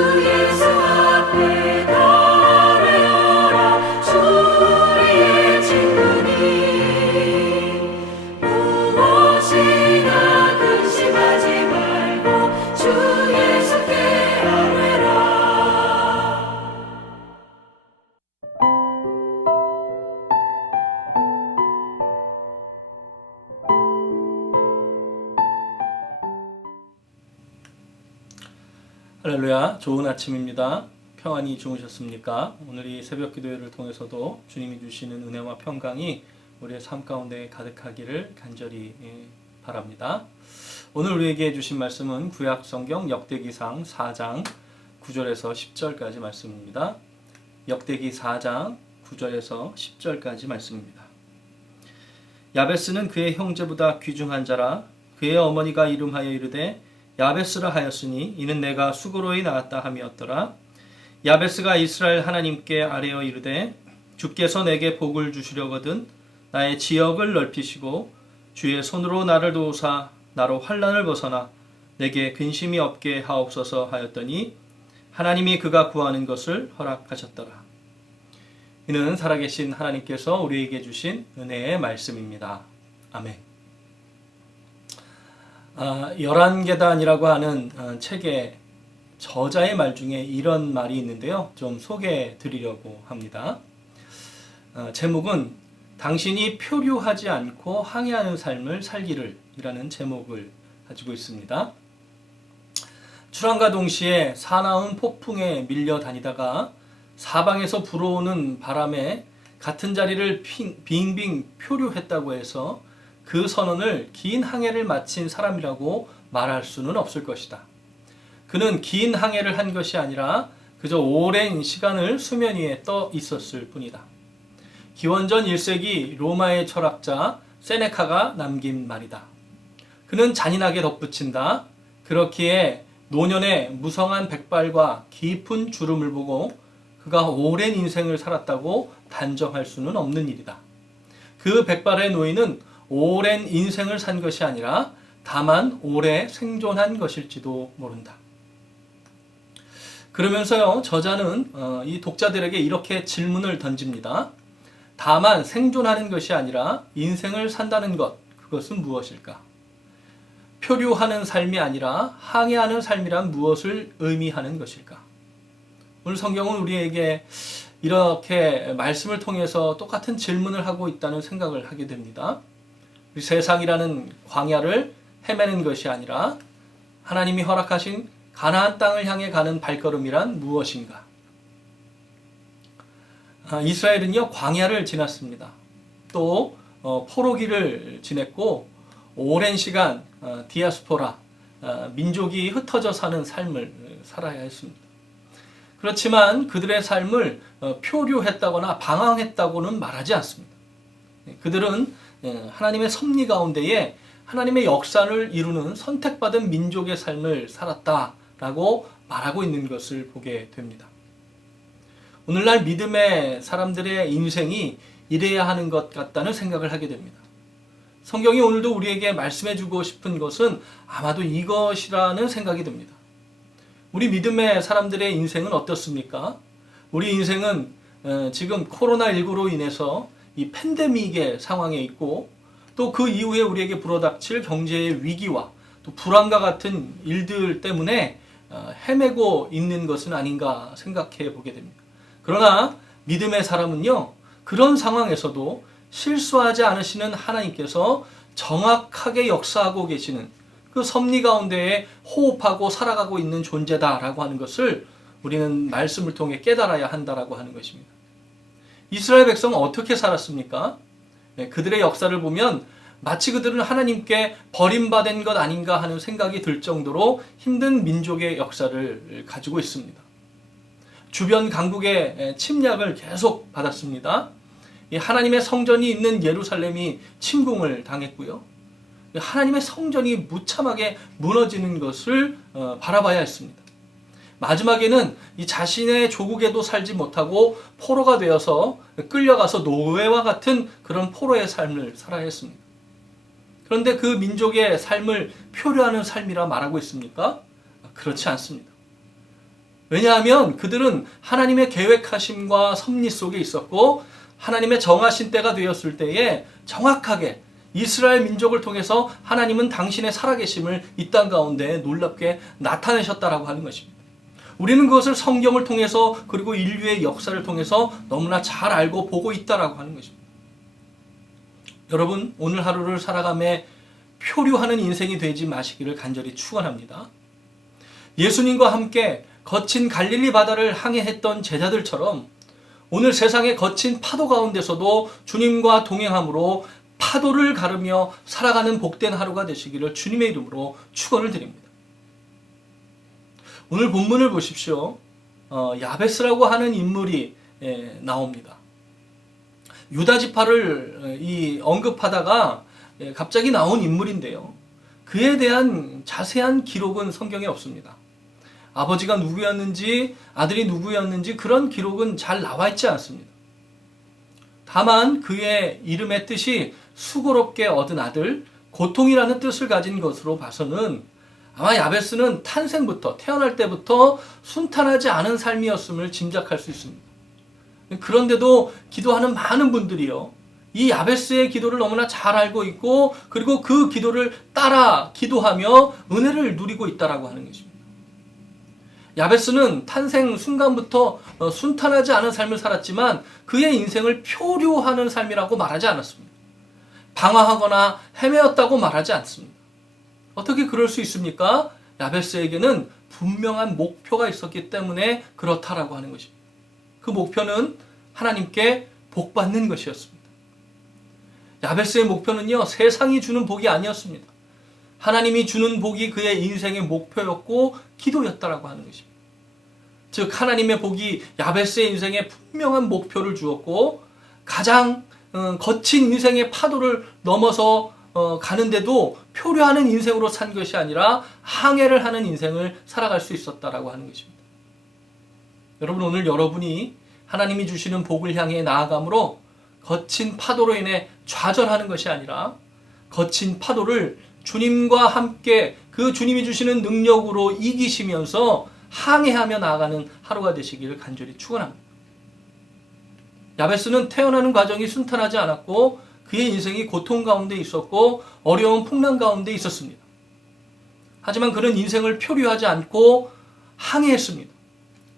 예수 앞에 달려라. 주 우리의 친구니 무엇이나 근심하지 말고 주 예수께 아뢰라. 할렐루야, 좋은 아침입니다. 평안히 주무셨습니까? 오늘 이 새벽 기도회를 통해서도 주님이 주시는 은혜와 평강이 우리의 삶 가운데 가득하기를 간절히 바랍니다. 오늘 우리에게 주신 말씀은 구약 성경 역대기상 4장 9절에서 10절까지 말씀입니다. 역대기 4장 9절에서 10절까지 말씀입니다. 야베스는 그의 형제보다 귀중한 자라. 그의 어머니가 이름하여 이르되 야베스라 하였으니 이는 내가 수고로이 낳았다 함이었더라. 야베스가 이스라엘 하나님께 아뢰어 이르되 주께서 내게 복을 주시려거든 나의 지역을 넓히시고 주의 손으로 나를 도우사 나로 환난을 벗어나 내게 근심이 없게 하옵소서 하였더니 하나님이 그가 구하는 것을 허락하셨더라. 이는 살아계신 하나님께서 우리에게 주신 은혜의 말씀입니다. 아멘. 11계단이라고 하는 책의 저자의 말 중에 이런 말이 있는데요. 좀 소개해 드리려고 합니다. 제목은 당신이 표류하지 않고 항해하는 삶을 살기를 이라는 제목을 가지고 있습니다. 출항과 동시에 사나운 폭풍에 밀려 다니다가 사방에서 불어오는 바람에 같은 자리를 빙빙 표류했다고 해서 그 선원을 긴 항해를 마친 사람이라고 말할 수는 없을 것이다. 그는 긴 항해를 한 것이 아니라 그저 오랜 시간을 수면 위에 떠 있었을 뿐이다. 기원전 1세기 로마의 철학자 세네카가 남긴 말이다. 그는 잔인하게 덧붙인다. 그렇기에 노년의 무성한 백발과 깊은 주름을 보고 그가 오랜 인생을 살았다고 단정할 수는 없는 일이다. 그 백발의 노인은 오랜 인생을 산 것이 아니라 다만 오래 생존한 것일지도 모른다. 그러면서요, 저자는 이 독자들에게 이렇게 질문을 던집니다. 다만 생존하는 것이 아니라 인생을 산다는 것, 그것은 무엇일까? 표류하는 삶이 아니라 항해하는 삶이란 무엇을 의미하는 것일까? 오늘 성경은 우리에게 이렇게 말씀을 통해서 똑같은 질문을 하고 있다는 생각을 하게 됩니다. 우리 세상이라는 광야를 헤매는 것이 아니라 하나님이 허락하신 가나안 땅을 향해 가는 발걸음이란 무엇인가? 이스라엘은요, 광야를 지났습니다. 또 포로기를 지냈고 오랜 시간 디아스포라, 민족이 흩어져 사는 삶을 살아야 했습니다. 그렇지만 그들의 삶을 표류했다거나 방황했다고는 말하지 않습니다. 그들은 하나님의 섭리 가운데에 하나님의 역사를 이루는 선택받은 민족의 삶을 살았다라고 말하고 있는 것을 보게 됩니다. 오늘날 믿음의 사람들의 인생이 이래야 하는 것 같다는 생각을 하게 됩니다. 성경이 오늘도 우리에게 말씀해주고 싶은 것은 아마도 이것이라는 생각이 듭니다. 우리 믿음의 사람들의 인생은 어떻습니까? 우리 인생은 지금 코로나19로 인해서 이 팬데믹의 상황에 있고 또 그 이후에 우리에게 불어닥칠 경제의 위기와 또 불안과 같은 일들 때문에 헤매고 있는 것은 아닌가 생각해 보게 됩니다. 그러나 믿음의 사람은요, 그런 상황에서도 실수하지 않으시는 하나님께서 정확하게 역사하고 계시는 그 섭리 가운데에 호흡하고 살아가고 있는 존재다라고 하는 것을 우리는 말씀을 통해 깨달아야 한다라고 하는 것입니다. 이스라엘 백성은 어떻게 살았습니까? 그들의 역사를 보면 마치 그들은 하나님께 버림받은 것 아닌가 하는 생각이 들 정도로 힘든 민족의 역사를 가지고 있습니다. 주변 강국의 침략을 계속 받았습니다. 하나님의 성전이 있는 예루살렘이 침공을 당했고요. 하나님의 성전이 무참하게 무너지는 것을 바라봐야 했습니다. 마지막에는 이 자신의 조국에도 살지 못하고 포로가 되어서 끌려가서 노예와 같은 그런 포로의 삶을 살아야 했습니다. 그런데 그 민족의 삶을 표류하는 삶이라 말하고 있습니까? 그렇지 않습니다. 왜냐하면 그들은 하나님의 계획하심과 섭리 속에 있었고 하나님의 정하신 때가 되었을 때에 정확하게 이스라엘 민족을 통해서 하나님은 당신의 살아계심을 이 땅 가운데 놀랍게 나타내셨다라고 하는 것입니다. 우리는 그것을 성경을 통해서 그리고 인류의 역사를 통해서 너무나 잘 알고 보고 있다라고 하는 것입니다. 여러분, 오늘 하루를 살아감에 표류하는 인생이 되지 마시기를 간절히 축원합니다. 예수님과 함께 거친 갈릴리 바다를 항해했던 제자들처럼 오늘 세상의 거친 파도 가운데서도 주님과 동행함으로 파도를 가르며 살아가는 복된 하루가 되시기를 주님의 이름으로 축원을 드립니다. 오늘 본문을 보십시오. 야베스라고 하는 인물이 나옵니다. 유다 지파를 언급하다가 갑자기 나온 인물인데요. 그에 대한 자세한 기록은 성경에 없습니다. 아버지가 누구였는지 아들이 누구였는지 그런 기록은 잘 나와 있지 않습니다. 다만 그의 이름의 뜻이 수고롭게 얻은 아들, 고통이라는 뜻을 가진 것으로 봐서는 아마 야베스는 탄생부터 태어날 때부터 순탄하지 않은 삶이었음을 짐작할 수 있습니다. 그런데도 기도하는 많은 분들이요, 이 야베스의 기도를 너무나 잘 알고 있고 그리고 그 기도를 따라 기도하며 은혜를 누리고 있다라고 하는 것입니다. 야베스는 탄생 순간부터 순탄하지 않은 삶을 살았지만 그의 인생을 표류하는 삶이라고 말하지 않았습니다. 방황하거나 헤매었다고 말하지 않습니다. 어떻게 그럴 수 있습니까? 야베스에게는 분명한 목표가 있었기 때문에 그렇다라고 하는 것입니다. 그 목표는 하나님께 복받는 것이었습니다. 야베스의 목표는요, 세상이 주는 복이 아니었습니다. 하나님이 주는 복이 그의 인생의 목표였고 기도였다라고 하는 것입니다. 즉 하나님의 복이 야베스의 인생에 분명한 목표를 주었고 가장 거친 인생의 파도를 넘어서 가는데도 표류하는 인생으로 산 것이 아니라 항해를 하는 인생을 살아갈 수 있었다라고 하는 것입니다. 여러분, 오늘 여러분이 하나님이 주시는 복을 향해 나아감으로 거친 파도로 인해 좌절하는 것이 아니라 거친 파도를 주님과 함께 그 주님이 주시는 능력으로 이기시면서 항해하며 나아가는 하루가 되시기를 간절히 축원합니다. 야베스는 태어나는 과정이 순탄하지 않았고 그의 인생이 고통 가운데 있었고 어려운 풍랑 가운데 있었습니다. 하지만 그는 인생을 표류하지 않고 항해했습니다.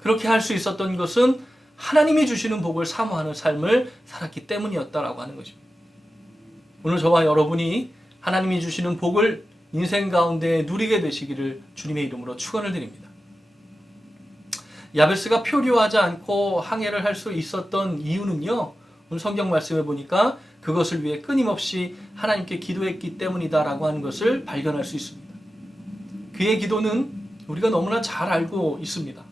그렇게 할 수 있었던 것은 하나님이 주시는 복을 사모하는 삶을 살았기 때문이었다라고 하는 것입니다. 오늘 저와 여러분이 하나님이 주시는 복을 인생 가운데 누리게 되시기를 주님의 이름으로 축원을 드립니다. 야베스가 표류하지 않고 항해를 할 수 있었던 이유는요, 오늘 성경 말씀에 보니까 그것을 위해 끊임없이 하나님께 기도했기 때문이다라고 하는 것을 발견할 수 있습니다. 그의 기도는 우리가 너무나 잘 알고 있습니다.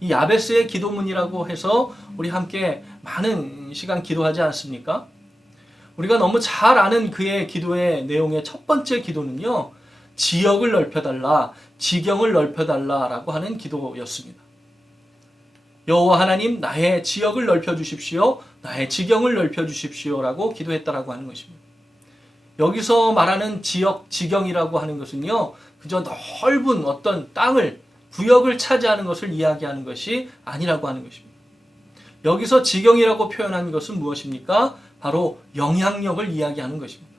이 야베스의 기도문이라고 해서 우리 함께 많은 시간 기도하지 않습니까? 우리가 너무 잘 아는 그의 기도의 내용의 첫 번째 기도는요, 지역을 넓혀달라, 지경을 넓혀달라라고 하는 기도였습니다. 여호와 하나님, 나의 지역을 넓혀주십시오, 나의 지경을 넓혀주십시오라고 기도했다라고 하는 것입니다. 여기서 말하는 지역, 지경이라고 하는 것은요, 그저 넓은 어떤 땅을, 구역을 차지하는 것을 이야기하는 것이 아니라고 하는 것입니다. 여기서 지경이라고 표현한 것은 무엇입니까? 바로 영향력을 이야기하는 것입니다.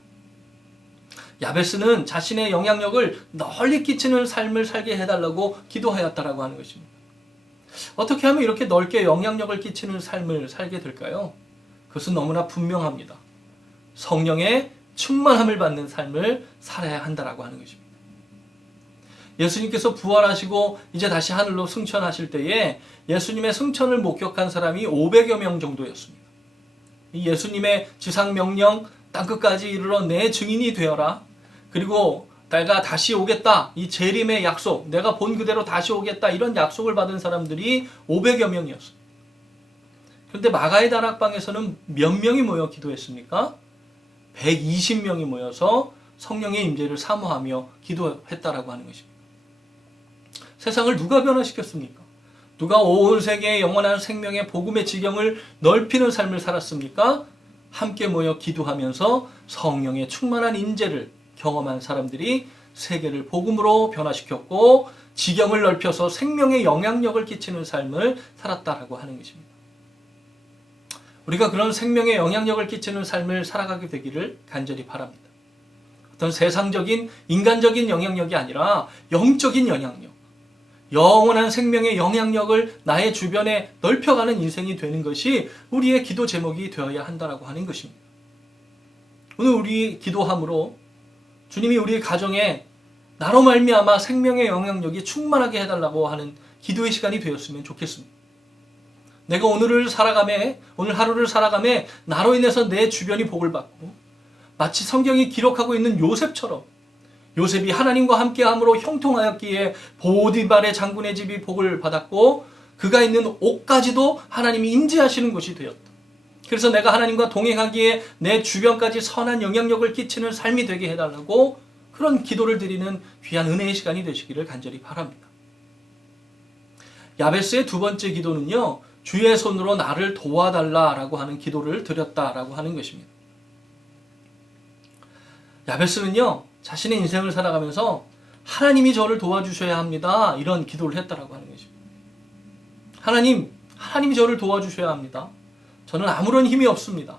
야베스는 자신의 영향력을 널리 끼치는 삶을 살게 해달라고 기도하였다라고 하는 것입니다. 어떻게 하면 이렇게 넓게 영향력을 끼치는 삶을 살게 될까요? 그것은 너무나 분명합니다. 성령의 충만함을 받는 삶을 살아야 한다라고 하는 것입니다. 예수님께서 부활하시고 이제 다시 하늘로 승천하실 때에 예수님의 승천을 목격한 사람이 500여 명 정도였습니다. 이 예수님의 지상명령, 땅끝까지 이르러 내 증인이 되어라, 그리고 내가 다시 오겠다, 이 재림의 약속, 내가 본 그대로 다시 오겠다, 이런 약속을 받은 사람들이 500여 명이었어요. 그런데 마가의 다락방에서는 몇 명이 모여 기도했습니까? 120명이 모여서 성령의 임재를 사모하며 기도했다라고 하는 것입니다. 세상을 누가 변화시켰습니까? 누가 온 세계의 영원한 생명의 복음의 지경을 넓히는 삶을 살았습니까? 함께 모여 기도하면서 성령의 충만한 인재를 경험한 사람들이 세계를 복음으로 변화시켰고 지경을 넓혀서 생명의 영향력을 끼치는 삶을 살았다라고 하는 것입니다. 우리가 그런 생명의 영향력을 끼치는 삶을 살아가게 되기를 간절히 바랍니다. 어떤 세상적인 인간적인 영향력이 아니라 영적인 영향력, 영원한 생명의 영향력을 나의 주변에 넓혀가는 인생이 되는 것이 우리의 기도 제목이 되어야 한다라고 하는 것입니다. 오늘 우리 기도함으로 주님이 우리 가정에 나로 말미암아 생명의 영향력이 충만하게 해달라고 하는 기도의 시간이 되었으면 좋겠습니다. 내가 오늘 하루를 살아가며 나로 인해서 내 주변이 복을 받고 마치 성경이 기록하고 있는 요셉처럼 요셉이 하나님과 함께함으로 형통하였기에 보디발의 장군의 집이 복을 받았고 그가 있는 옥까지도 하나님이 임재하시는 곳이 되었다. 그래서 내가 하나님과 동행하기에 내 주변까지 선한 영향력을 끼치는 삶이 되게 해달라고 그런 기도를 드리는 귀한 은혜의 시간이 되시기를 간절히 바랍니다. 야베스의 두 번째 기도는요, 주의 손으로 나를 도와달라라고 하는 기도를 드렸다라고 하는 것입니다. 야베스는요, 자신의 인생을 살아가면서 하나님이 저를 도와주셔야 합니다. 이런 기도를 했다라고 하는 것입니다. 하나님이 저를 도와주셔야 합니다. 저는 아무런 힘이 없습니다.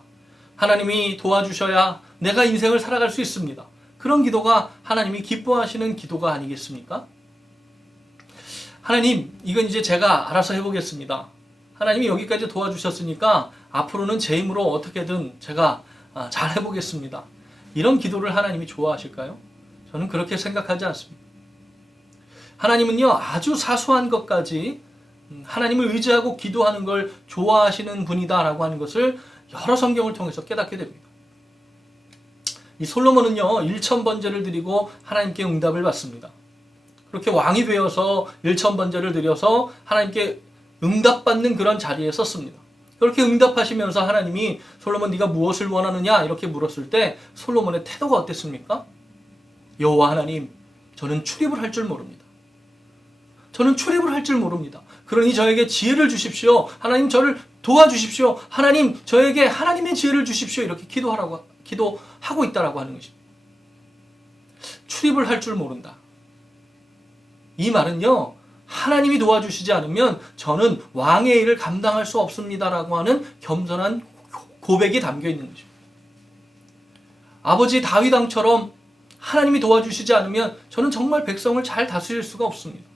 하나님이 도와주셔야 내가 인생을 살아갈 수 있습니다. 그런 기도가 하나님이 기뻐하시는 기도가 아니겠습니까? 하나님, 이건 이제 제가 알아서 해보겠습니다. 하나님이 여기까지 도와주셨으니까 앞으로는 제 힘으로 어떻게든 제가 잘 해보겠습니다. 이런 기도를 하나님이 좋아하실까요? 저는 그렇게 생각하지 않습니다. 하나님은요, 아주 사소한 것까지 하나님을 의지하고 기도하는 걸 좋아하시는 분이다라고 하는 것을 여러 성경을 통해서 깨닫게 됩니다. 이 솔로몬은요, 1000번제를 드리고 하나님께 응답을 받습니다. 그렇게 왕이 되어서 1000번제를 드려서 하나님께 응답받는 그런 자리에 섰습니다. 그렇게 응답하시면서 하나님이 솔로몬 네가 무엇을 원하느냐 이렇게 물었을 때 솔로몬의 태도가 어땠습니까? 여호와 하나님, 저는 출입을 할 줄 모릅니다. 저는 출입을 할 줄 모릅니다. 그러니 저에게 지혜를 주십시오. 하나님 저를 도와주십시오. 하나님 저에게 하나님의 지혜를 주십시오. 이렇게 기도하고 있다라고 하는 것입니다. 출입을 할 줄 모른다. 이 말은요, 하나님이 도와주시지 않으면 저는 왕의 일을 감당할 수 없습니다라고 하는 겸손한 고백이 담겨 있는 것입니다. 아버지 다윗 왕처럼 하나님이 도와주시지 않으면 저는 정말 백성을 잘 다스릴 수가 없습니다.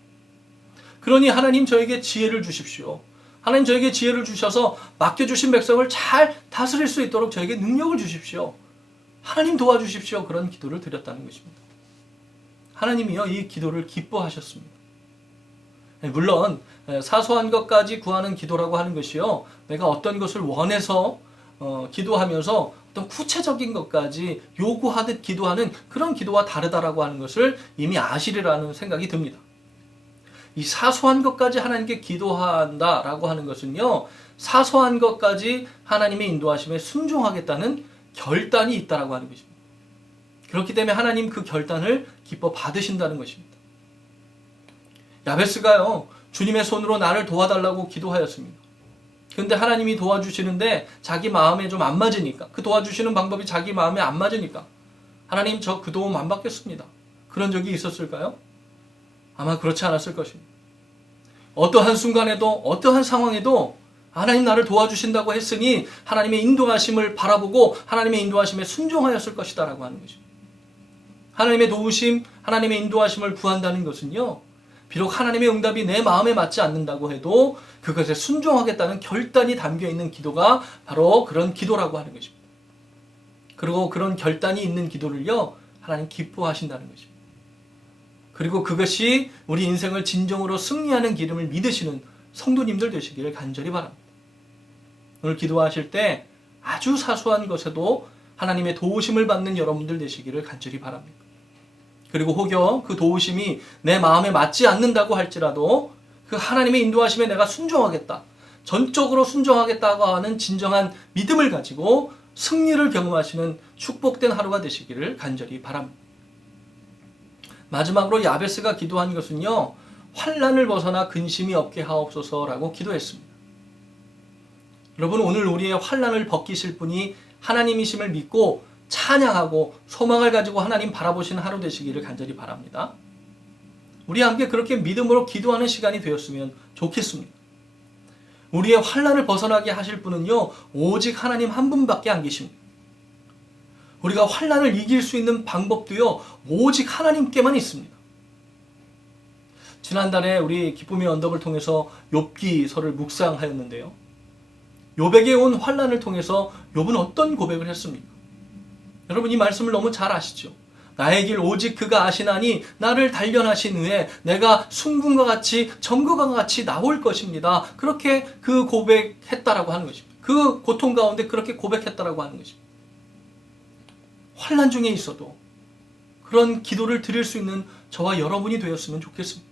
그러니 하나님 저에게 지혜를 주십시오. 하나님 저에게 지혜를 주셔서 맡겨주신 백성을 잘 다스릴 수 있도록 저에게 능력을 주십시오. 하나님 도와주십시오. 그런 기도를 드렸다는 것입니다. 하나님이요, 이 기도를 기뻐하셨습니다. 물론 사소한 것까지 구하는 기도라고 하는 것이요, 내가 어떤 것을 원해서 기도하면서 어떤 구체적인 것까지 요구하듯 기도하는 그런 기도와 다르다라고 하는 것을 이미 아시리라는 생각이 듭니다. 이 사소한 것까지 하나님께 기도한다라고 하는 것은요, 사소한 것까지 하나님의 인도하심에 순종하겠다는 결단이 있다라고 하는 것입니다. 그렇기 때문에 하나님 그 결단을 기뻐 받으신다는 것입니다. 야베스가요, 주님의 손으로 나를 도와달라고 기도하였습니다. 그런데 하나님이 도와주시는데 자기 마음에 좀 안 맞으니까, 그 도와주시는 방법이 자기 마음에 안 맞으니까 하나님 저 그 도움 안 받겠습니다. 그런 적이 있었을까요? 아마 그렇지 않았을 것입니다. 어떠한 순간에도 어떠한 상황에도 하나님 나를 도와주신다고 했으니 하나님의 인도하심을 바라보고 하나님의 인도하심에 순종하였을 것이다 라고 하는 것입니다. 하나님의 도우심, 하나님의 인도하심을 구한다는 것은요, 비록 하나님의 응답이 내 마음에 맞지 않는다고 해도 그것에 순종하겠다는 결단이 담겨있는 기도가 바로 그런 기도라고 하는 것입니다. 그리고 그런 결단이 있는 기도를요, 하나님 기뻐하신다는 것입니다. 그리고 그것이 우리 인생을 진정으로 승리하는 기름을 믿으시는 성도님들 되시기를 간절히 바랍니다. 오늘 기도하실 때 아주 사소한 것에도 하나님의 도우심을 받는 여러분들 되시기를 간절히 바랍니다. 그리고 혹여 그 도우심이 내 마음에 맞지 않는다고 할지라도 그 하나님의 인도하심에 내가 순종하겠다, 전적으로 순종하겠다고 하는 진정한 믿음을 가지고 승리를 경험하시는 축복된 하루가 되시기를 간절히 바랍니다. 마지막으로 야베스가 기도한 것은요, 환난을 벗어나 근심이 없게 하옵소서라고 기도했습니다. 여러분, 오늘 우리의 환난을 벗기실 분이 하나님이심을 믿고 찬양하고 소망을 가지고 하나님 바라보시는 하루 되시기를 간절히 바랍니다. 우리 함께 그렇게 믿음으로 기도하는 시간이 되었으면 좋겠습니다. 우리의 환난을 벗어나게 하실 분은요, 오직 하나님 한 분밖에 안 계십니다. 우리가 환난을 이길 수 있는 방법도요, 오직 하나님께만 있습니다. 지난달에 우리 기쁨의 언덕을 통해서 욥기서를 묵상하였는데요. 욥에게 온 환난을 통해서 욥은 어떤 고백을 했습니까? 여러분, 이 말씀을 너무 잘 아시죠? 나의 길 오직 그가 아시나니 나를 단련하신 후에 내가 순금과 같이 정금과 같이 나올 것입니다. 그렇게 그 고백했다라고 하는 것입니다. 그 고통 가운데 그렇게 고백했다라고 하는 것입니다. 환난 중에 있어도 그런 기도를 드릴 수 있는 저와 여러분이 되었으면 좋겠습니다.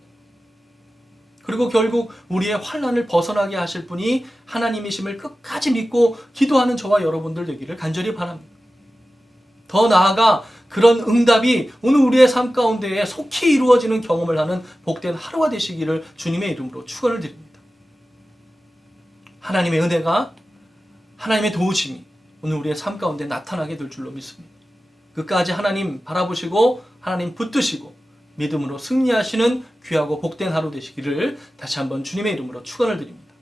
그리고 결국 우리의 환난을 벗어나게 하실 분이 하나님이심을 끝까지 믿고 기도하는 저와 여러분들 되기를 간절히 바랍니다. 더 나아가 그런 응답이 오늘 우리의 삶 가운데에 속히 이루어지는 경험을 하는 복된 하루가 되시기를 주님의 이름으로 축원을 드립니다. 하나님의 은혜가, 하나님의 도우심이 오늘 우리의 삶 가운데 나타나게 될 줄로 믿습니다. 끝까지 하나님 바라보시고 하나님 붙드시고 믿음으로 승리하시는 귀하고 복된 하루 되시기를 다시 한번 주님의 이름으로 축원을 드립니다.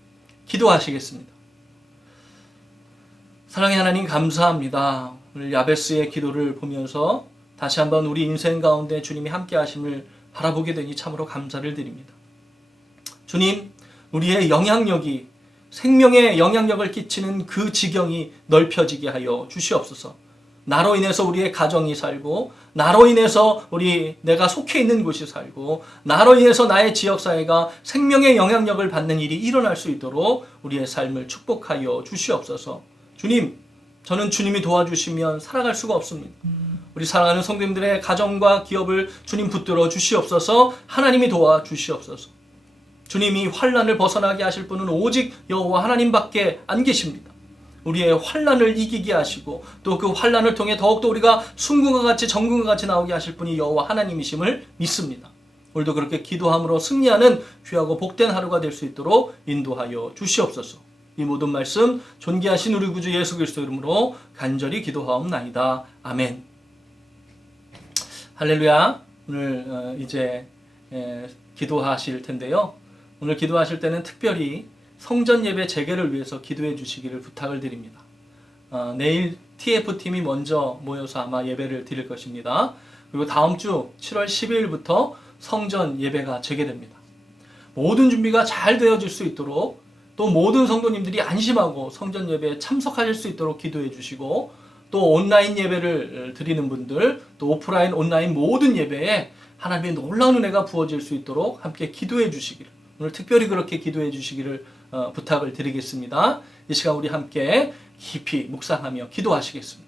기도하시겠습니다. 사랑의 하나님, 감사합니다. 오늘 야베스의 기도를 보면서 다시 한번 우리 인생 가운데 주님이 함께 하심을 바라보게 되니 참으로 감사를 드립니다. 주님, 우리의 영향력이, 생명에 영향력을 끼치는 그 지경이 넓혀지게 하여 주시옵소서. 나로 인해서 우리의 가정이 살고, 나로 인해서 내가 속해 있는 곳이 살고, 나로 인해서 나의 지역사회가 생명의 영향력을 받는 일이 일어날 수 있도록 우리의 삶을 축복하여 주시옵소서. 주님, 저는 주님이 도와주시면 살아갈 수가 없습니다. 우리 사랑하는 성도님들의 가정과 기업을 주님 붙들어 주시옵소서. 하나님이 도와주시옵소서. 주님이 환난을 벗어나게 하실 분은 오직 여호와 하나님밖에 안 계십니다. 우리의 환난을 이기게 하시고 또 그 환난을 통해 더욱더 우리가 순금과 같이 정금과 같이 나오게 하실 분이 여호와 하나님이심을 믿습니다. 오늘도 그렇게 기도함으로 승리하는 귀하고 복된 하루가 될 수 있도록 인도하여 주시옵소서. 이 모든 말씀 존귀하신 우리 구주 예수 그리스도 이름으로 간절히 기도하옵나이다. 아멘. 할렐루야. 오늘 이제 기도하실 텐데요. 오늘 기도하실 때는 특별히 성전 예배 재개를 위해서 기도해 주시기를 부탁을 드립니다. 내일 TF팀이 먼저 모여서 아마 예배를 드릴 것입니다. 그리고 다음 주 7월 12일부터 성전 예배가 재개됩니다. 모든 준비가 잘 되어질 수 있도록 또 모든 성도님들이 안심하고 성전 예배에 참석하실 수 있도록 기도해 주시고 또 온라인 예배를 드리는 분들 또 오프라인 온라인 모든 예배에 하나님의 놀라운 은혜가 부어질 수 있도록 함께 기도해 주시기를 오늘 특별히 그렇게 기도해 주시기를 부탁을 드리겠습니다. 이 시간 우리 함께 깊이 묵상하며 기도하시겠습니다.